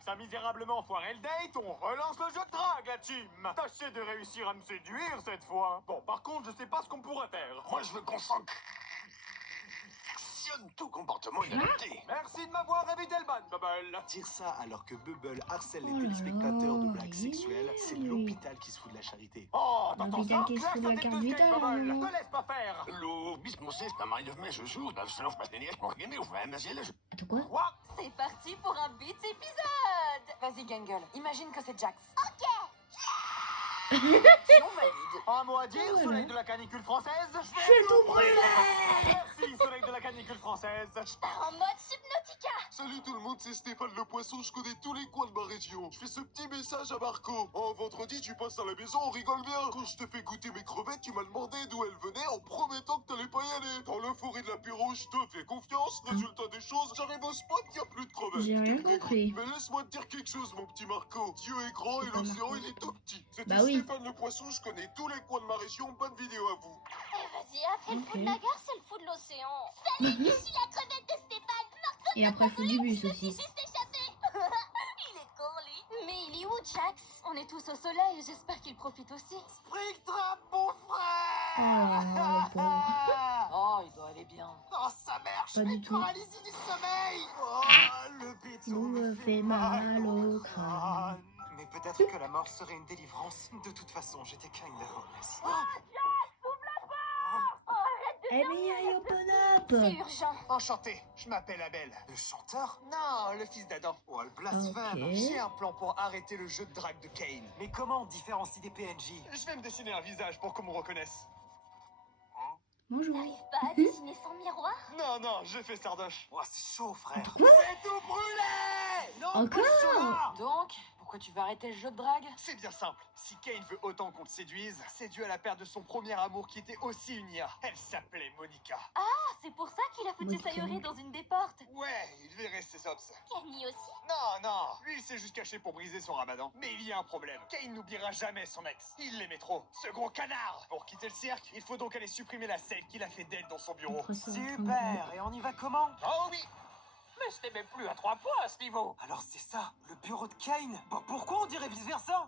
Jax a misérablement foiré le date, on relance le jeu de drague, la team. Tâchez de réussir à me séduire cette fois. Bon, par contre, je sais pas ce qu'on pourrait faire. Moi, je veux qu'on sanctionne tout comportement inadapté. Merci de m'avoir évité le ban, Bubble. Dire ça alors que Bubble harcèle les Oh là téléspectateurs de là, blagues il est sexuelles, c'est lui. l'hôpital qui se fout de la charité. Oh, t'entends L'hôpital ça? qui se Clash fout de la ta tête carte de skate, vitale, Bubble. maman. Te laisse pas faire. Hallo, bis Moses, bij mij de mes jours, dat zelf met de eerste nog geen of wij zullen. Attends, quoi? Quoi? C'est parti pour un beat épisode. Vas-y, Gangle, imagine que c'est Jax. Ok. Si on valide. Un mot à dire, Voilà. soleil de la canicule française? Je vais tout brûler! Merci, soleil de la canicule française. En mode Subnautica. Salut tout le monde, c'est Stéphane le Poisson, je connais tous les coins de ma région. Je fais ce petit message à Marco. Oh, vendredi, tu passes à la maison, on rigole bien. Quand je te fais goûter mes crevettes, tu m'as demandé d'où elles venaient en promettant que t'allais pas y aller. Dans l'euphorie de l'apéro, je te fais confiance. Résultat des choses, j'arrive au spot, y a plus de crevettes. J'ai rien Je te dégoûte. compris. Mais laisse-moi te dire quelque chose, mon petit Marco. Dieu est grand et C'est pas l'océan, Marco, il est tout petit. C'était Bah oui. Stéphane le Poisson, je connais tous les coins de ma région. Bonne vidéo à vous. Vas-y, après le Ok. fou de la gare, c'est le fou de l'océan. Salut, je suis la crevette de Stéphane. Et après, il faut du bus Je me suis aussi. juste échappé. Il est con, lui. Mais il est où, Jax? On est tous au soleil, j'espère qu'il profite aussi. Springtrap, mon frère! Oh là là, le pauvre. Oh, il doit aller bien. Oh, sa mère, je Pas suis du tout. paralysé du sommeil! Oh, le béton Nous me fait mal au crâne. Mais peut-être que la mort serait une délivrance. De toute façon, j'étais kind of homeless. Eh mais open C'est up! urgent. Enchanté, je m'appelle Abel. Le chanteur? Non, le fils d'Adam. Oh, le blasphème. Ok. J'ai un plan pour arrêter le jeu de drague de Kane. Mais comment on différencie des PNJ? Je vais me dessiner un visage pour qu'on me reconnaisse. Bonjour. T'arrives pas à dessiner sans miroir? Non, je fais Sardoche. Oh, c'est chaud, frère. Quoi? Je vais tout brûler! Non, Encore? pousse-toi! Donc, pourquoi tu veux arrêter le jeu de drague? C'est bien simple. Si Kane veut autant qu'on le séduise, c'est dû à la perte de son premier amour qui était aussi une IA. Elle s'appelait Monica. Ah, c'est pour ça qu'il a foutu Monica. Sayori dans une des portes. Ouais, il verrait ses obs. Kenny aussi. Non, lui il s'est juste caché pour briser son ramadan. Mais il y a un problème. Kane n'oubliera jamais son ex. Il l'aimait trop. Ce gros canard. Pour quitter le cirque, il faut donc aller supprimer la scène qu'il a fait d'elle dans son bureau. Après ça, Super. Et on y va comment? Oh oui. Mais je n'ai même plus à 3 points à ce niveau. Alors c'est ça, le bureau de Kane. Bon, pourquoi on dirait vice versa?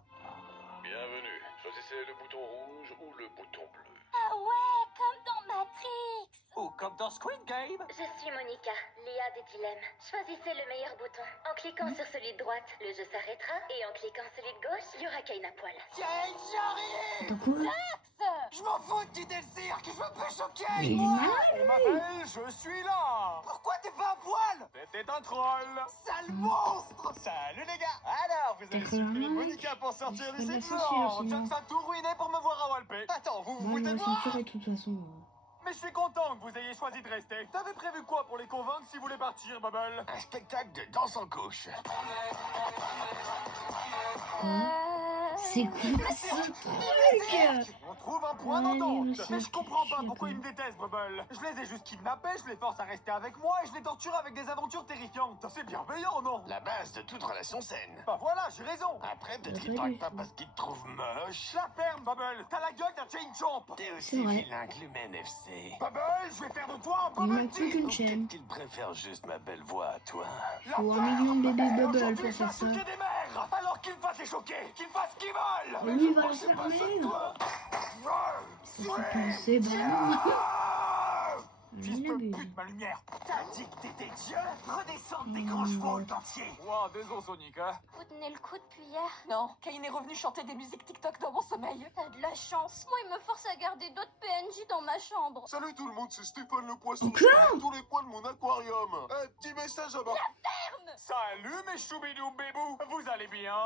Bienvenue. Choisissez le bouton rouge ou le bouton bleu. Ah ouais, comme dans Matrix. Ou comme dans Squid Game. Je suis Monica, l'IA des dilemmes. Choisissez le meilleur bouton. En cliquant sur celui de droite, le jeu s'arrêtera. Et en cliquant celui de gauche, il y aura Kane à poil. Kane, j'arrive. Attends, quoi? Je m'en fous de quitter le cirque, je veux plus choquer. Mais il est malade, On m'appelle, je suis là. Pourquoi t'es pas à poil? C'était un troll. Sale monstre. Salut les gars. Alors, vous avez T'as supprimer cru un Monica like? pour sortir Il fait de d'ici? la censure, Non, sinon. Jax a tout ruiné pour me voir à Walpé. Attends, vous vous Moi, foutez je de vais moi? censurer de toute façon. Mais je suis content que vous ayez choisi de rester. T'avais prévu quoi pour les convaincre si vous voulez partir, Bubble? Un spectacle de danse en couche. C'est quoi ce truc? On trouve un point Ouais, d'entente. mais Mais je comprends pas c'est pourquoi chiant. ils me détestent, Bubble. Je les ai juste kidnappés, je les force à rester avec moi et je les torture avec des aventures terrifiantes. C'est bienveillant, non? La base de toute relation saine. Bah voilà, j'ai raison. Après, peut-être Pas qu'ils du draguent pas tout. parce qu'ils te trouvent moche. La ferme, Bubble. T'as la gueule d'un chain chomp. T'es C'est aussi vrai. vilain que l'humain FC. Bubble, je vais faire de toi un Il Bubble manque plus Tea. qu'une chaîne. Peut-être qu'ils préfèrent juste ma belle voix à toi. La Faut un ferme. million de bébés Et Bubble aujourd'hui, pour je faire vais ça. choquer des mères. Alors qu'ils me fassent les choquer, qu'ils fassent ce qu'ils veulent. Mais lui, il va Je la sais faire pas ça de merde. toi. Ça fait penser, bah non. Fils Il de abuse. pute, ma lumière. T'as dit que t'étais Dieu? Redescendre des grands chevaux le dentier. Wow, désolé Sonic, hein. Vous tenez le coup depuis hier? Non, Kane est revenu chanter des musiques TikTok dans mon sommeil. T'as de la chance. Moi, il me force à garder d'autres PNJ dans ma chambre. Salut tout le monde, c'est Stéphane le Poisson. Quoi? Je connais tous les coins de mon aquarium. Un petit message à Marco. Salut mes choubidou bébou, vous allez bien?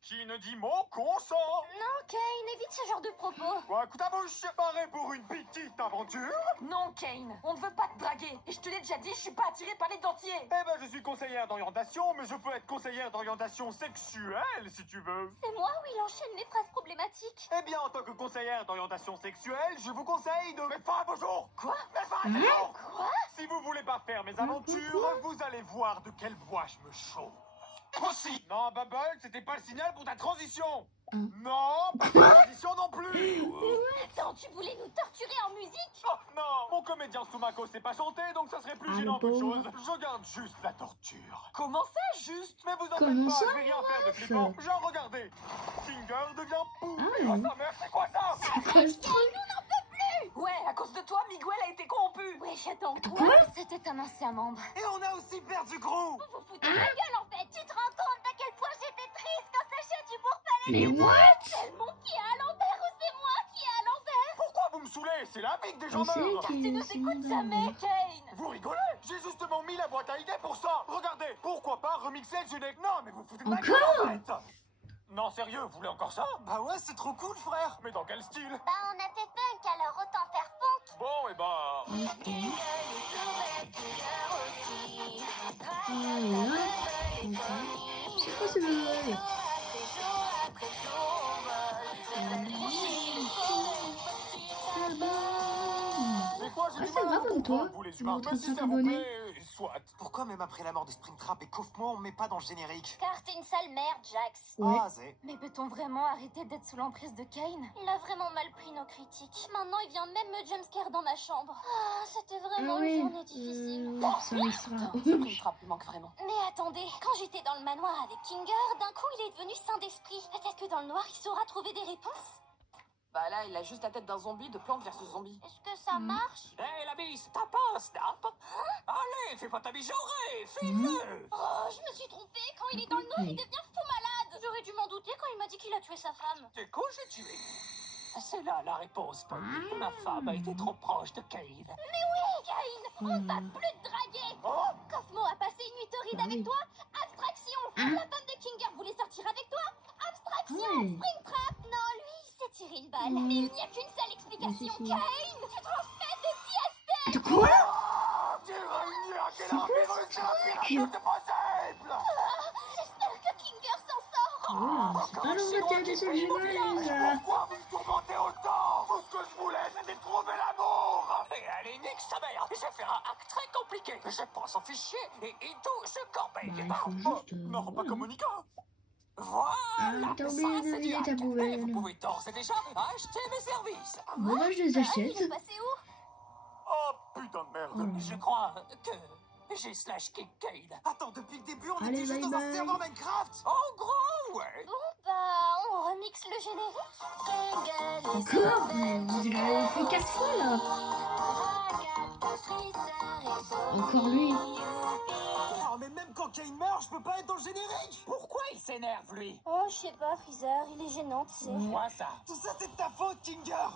Qui ne dit mot consent. Non, Kane, évite ce genre de propos. Quoi, coup ta bouche, paré pour une petite aventure? Non, Kane, on ne veut pas te draguer. Et je te l'ai déjà dit, je suis pas attirée par les dentiers. Eh ben, je suis conseillère d'orientation, mais je peux être conseillère d'orientation sexuelle, si tu veux. C'est moi où il enchaîne les phrases problématiques. Eh bien, en tant que conseillère d'orientation sexuelle, je vous conseille de mettre fin à vos jours. Quoi? Mettre fin à vos jours. Quoi? Si vous voulez pas faire mes aventures, vous allez voir de quelle voie je me chauffe. Merci. Non, Bubble, c'était pas le signal pour ta transition. Hein. Non, pas ta transition non plus. Attends, tu voulais nous torturer en musique? Oh non, mon comédien Sumako sait pas chanter, donc ça serait plus Ah, gênant le qu'autre pauvre. chose. Je garde juste la torture. Comment ça, juste? Mais vous en faites Comment pas, ça, je vais rien faire de flippant. Genre, regardez. Kinger devient pou. Ah, Oh, oui. sa mère, c'est quoi ça? Quoi ce truc? Ouais, à cause de toi, Miguel a été corrompu. Wesh, attends, Quoi? quoi? C'était un ancien membre. Et on a aussi perdu gros. Vous vous foutez de ma gueule en fait. Tu te rends compte d'à quel point j'étais triste quand Sacha du Bourg-Palais? Mais what? C'est le monde qui est à l'envers ou c'est moi qui est à l'envers? Pourquoi vous me saoulez? C'est la vie que des gens On sait meurent. qu'il Tu est nous aussi écoutes dans jamais, le- Kane. Vous rigolez? J'ai justement mis la boîte à idées pour ça. Regardez, pourquoi pas remixer le générique? Non, mais vous foutez de ma gueule en fait. Non, sérieux, vous voulez encore ça? Bah ouais, c'est trop cool, frère. Mais dans quel style? Bah on a fait funk, alors autant faire funk. Bon, et bah... Ok. Voilà. Ok. C'est quoi ce vol? Des fois, j'ai Ah, du c'est mal à grave comme comprendre, toi, vous les de humains, votre mais si ça vous abonné. plaît, soit. Pourquoi même après la mort de Springtrap et Kaufman, on met pas dans le générique? Car t'es une sale merde, Jax. Ouais. Ah, c'est... Mais peut-on vraiment arrêter d'être sous l'emprise de Kane? Il a vraiment mal pris nos critiques. Maintenant, il vient même me jumpscare dans ma chambre. Ah, c'était vraiment Ah une oui. journée difficile. Ça laissera. Springtrap lui manque vraiment. Mais attendez, quand j'étais dans le manoir avec Kinger, d'un coup, il est devenu saint d'esprit. Peut-être que dans le noir, il saura trouver des réponses. Bah là, il a juste la tête d'un zombie de Plante versus Zombie. Est-ce que ça marche? Hé, la bise, t'as pas un snap? Allez, fais pas ta mijaurée, file-le! Oh, je me suis trompée. Quand il est dans le noir, il devient fou malade. J'aurais dû m'en douter quand il m'a dit qu'il a tué sa femme. T'es quoi, j'ai tué? C'est là la réponse, Polly. Ma femme a été trop proche de Kane. Kane, on t'a plus de draguer. Cosmo a passé une nuit torride Ah avec oui. toi. Abstraction. Hein? La femme de Kinger voulait sortir avec toi. Abstraction. Ouais. Springtrap. Non, lui, il s'est tiré une balle. Mais il n'y a qu'une seule explication. si. Kane, tu transmets des IST. De quoi? Tu réunis à quel C'est quoi virus ce c'est la pire truc? chose possible. J'espère que Kinger s'en sort. Oh, c'est pas l'Angleterre des seuls générales. Pourquoi vous me tourmentez autant? Tout ce que je voulais, c'était trouver l'amour. Et allez, nique sa mère! Je vais faire un acte très compliqué. Je prends son fichier et il touche Corbeil. Bah, il faut juste. Non, pas voilà. comme Monica. Voilà! Ah, t'as oublié Ça, de c'est vider du ta hack. poubelle. Et vous pouvez d'ores et déjà acheter mes services. Bon, bah, je les Il est achète. passé où? Oh putain de merde. Oh. Je crois que j'ai slash kick Kane. Attends, depuis le début, on Allez, était juste bye dans un bye. serveur Minecraft. En gros, ouais. Bon, bah, on remixe le générique. Encore? Mais vous l'avez fait 4 fois là. Encore lui. Oh, mais même quand Kane meurt, je peux pas être dans le générique. Pourquoi il s'énerve, lui? Oh, je sais pas, Freezer, il est gênant, tu sais. Moi, ça. Tout ça, c'est de ta faute, Kinger.